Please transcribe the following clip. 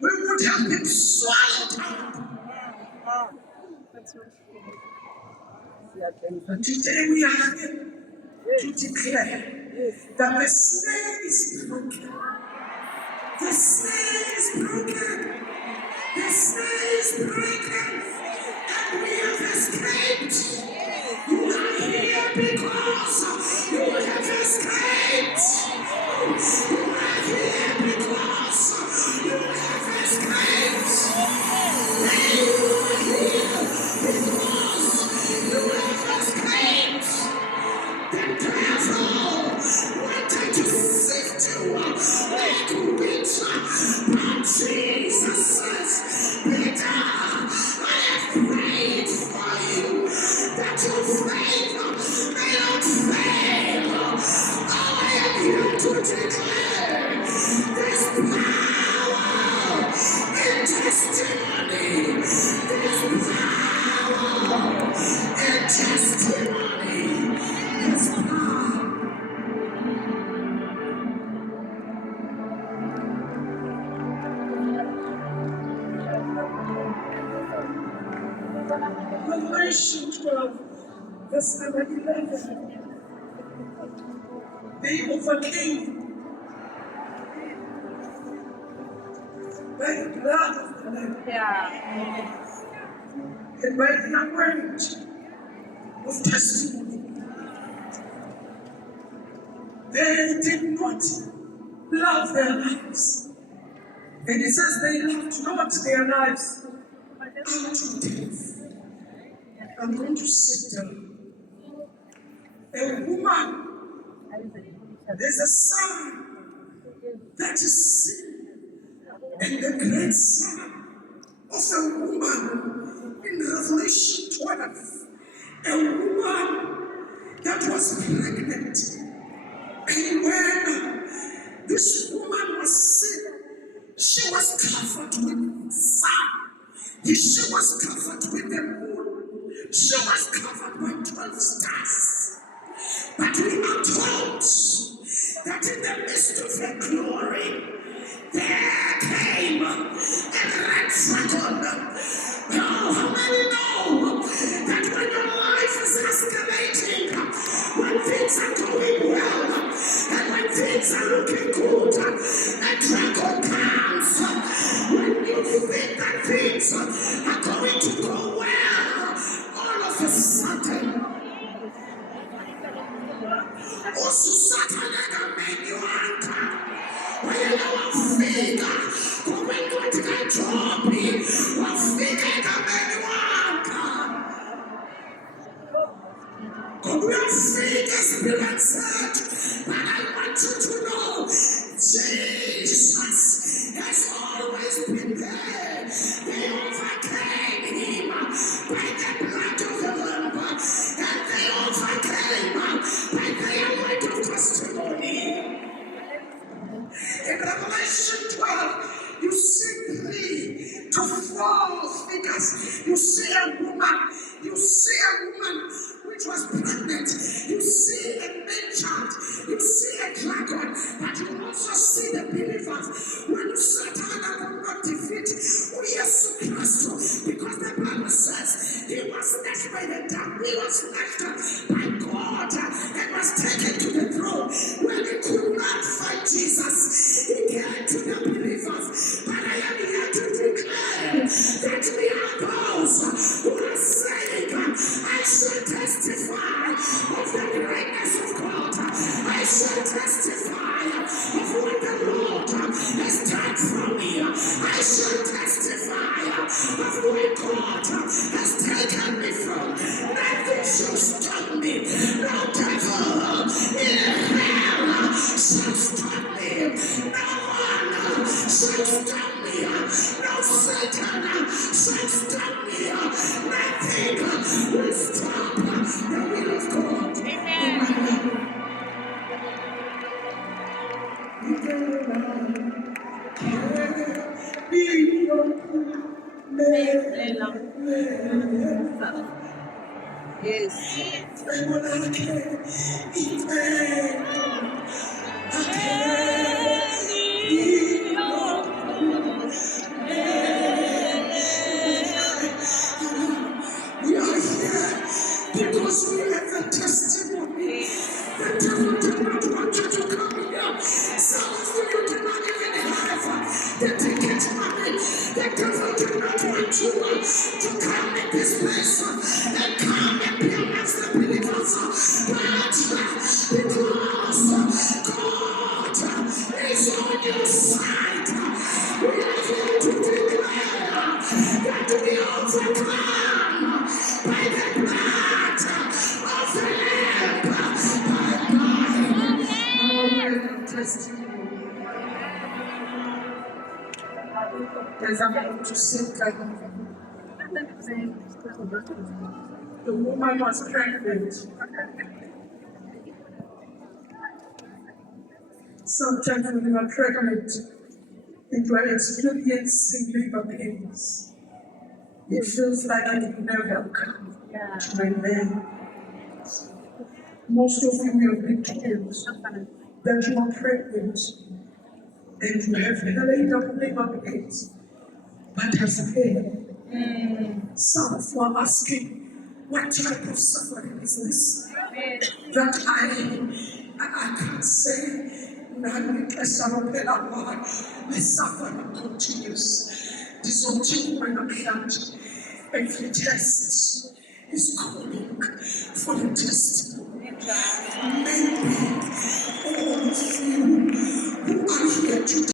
we would have been swallowed up. But today we are here to declare that the snare is broken. The snare is broken. The snare is broken. And we have escaped. You are here because you have escaped. You are here because you have escaped. And you are here because you have escaped. The devil wanted to sift you like wheat, but Jesus says, Peter, I have prayed for you that your faith may not fail. I am here to declare this power in testimony. This power in testimony. This power. Revelation 12, verse number 11. They overcame by the blood of the Lamb and by the word of testimony. They did not love their lives. And it says they loved not their lives unto death. I'm going to sit down. A woman, there's a son that is seen, and the great son of a woman in Revelation 12, a woman that was pregnant. And when this woman was sick, she was covered with sun. She was covered with the moon. She was covered by 12 stars. But we are told that in the midst of her glory, there came a red dragon. Oh, how many know that when your life is escalating, when things are going well, and when things are looking good, a dragon comes. When you think that things are going to go well, all of a sudden, ususatanaga menyu anka wayela wafika kubentu atikajobi wafika menyu anka kuyafika spirit said, but I want you to know Jesus has always been there. They overcame him by the blood of the Lamb, and they overcame by their word of testimony. In Revelation 12, you see 3 to 4 figures. You see a woman which was pregnant. You see a man child. You see a dragon, but you also see the believers. When Satan could not defeat Jesus Christ, because the Bible says he was snatched by the devil, he was snatched by God and was taken to the throne. When he could not fight Jesus, he came to the believers. But I am here to declare that we are those who are saying, I shall testify of the greatness of God. I shall testify of what the Lord has done for me. I shall testify of where God has taken me from. Nothing shall stop me. No devil in hell shall stop me. No one shall stop me. No Satan shall stop me. Nothing will stop the will of God. Amen. Yes. sight. We are here to declare that we overcome by the blood of the Lamb, by our testimony. As I'm going to sit down, the woman was pregnant. Sometimes when you are pregnant, and you are experiencing labor pains, it feels like it will never come to an end. Most of you have been told that you are pregnant and you have labor pains, but has pain. Some of you are asking, what type of suffering is this? That I can't say. The suffering continues. Discontinuing a plant. Every test is calling for the testimony. Maybe all of you who are here today.